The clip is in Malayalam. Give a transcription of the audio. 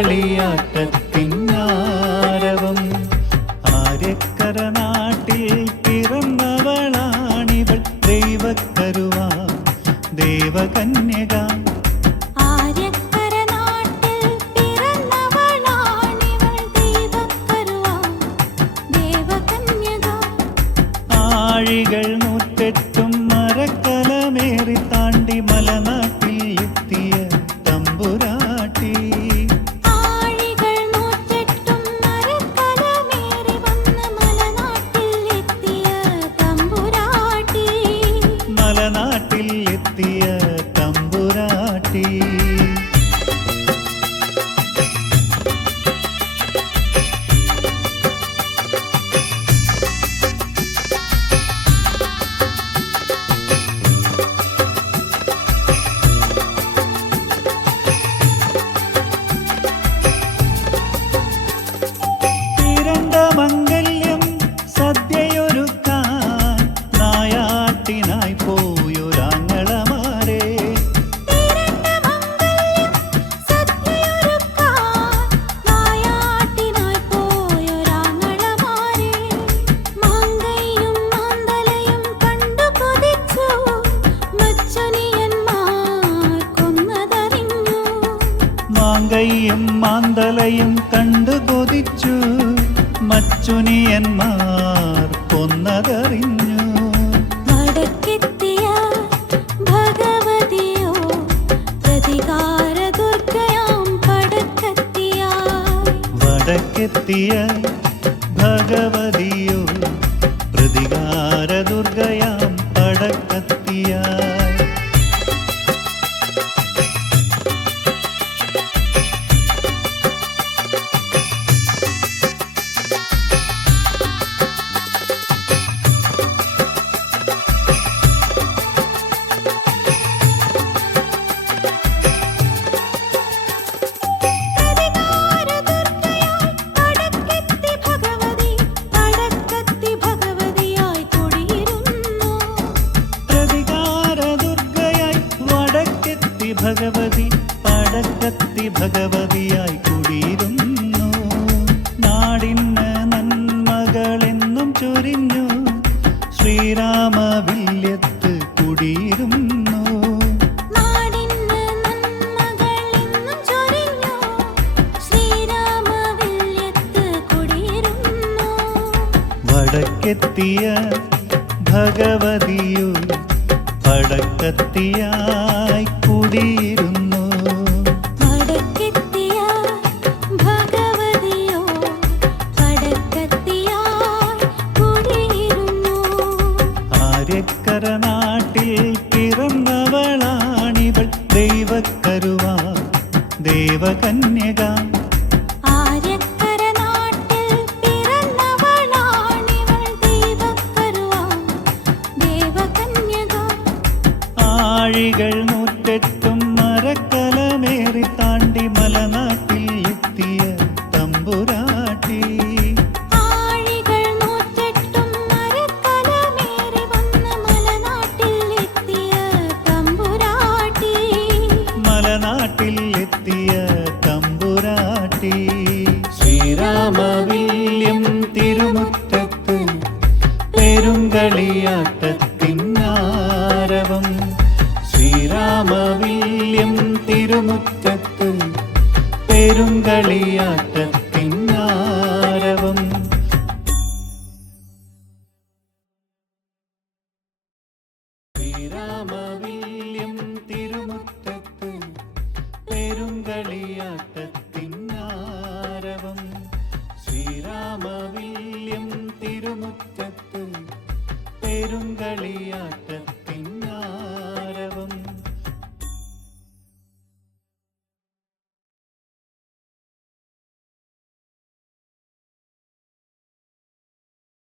കളിയാട്ടത്തിന്നാരവം ആര്യക്കര നാട്ടിൽ പിറന്നവളാണിവൾ. ദൈവക്കരുവ ദേവകന്യക. ആഴികൾ നൂറ്റെട്ട് മാന്തലയും കണ്ടു കൊതിച്ചു. മച്ചുനിയന്മാർ കൊന്നതറിഞ്ഞു. വടക്കെത്തിയ ഭഗവതിയോ പ്രതികാര ദുർഗയാം വടക്കെത്തിയ പടക്കത്തി ഭഗവതിയായി കുടിയിരുന്നു. നാടിന് നന്മകളെന്നും ചൊരിഞ്ഞു. ശ്രീരാമ വില്യത്ത് കുടിയിരുന്നു. വടക്കെത്തിയ ഭഗവതിയോ പടക്കത്തിയായി കുടിയിരുന്നു. ആര്യക്കര നാട്ടിൽ പിറന്നവളാണിവൾ ദൈവക്കരുവാ ദേവകന്യക ശ്രീരാമവില്യം തിരുമുറ്റത്ത് പെരുങ്കളിയാട്ടത്തിന്നാരവം ശ്രീരാമവില്യം തിരുമുറ്റത്ത് പെരുങ്കളിയാട്ടത്തിന്നാരവം ശ്രീരാമവില്യം ശ്രീരാമവില്യം തിരുമുറ്റത്ത് പെരുങ്കളിയാട്ട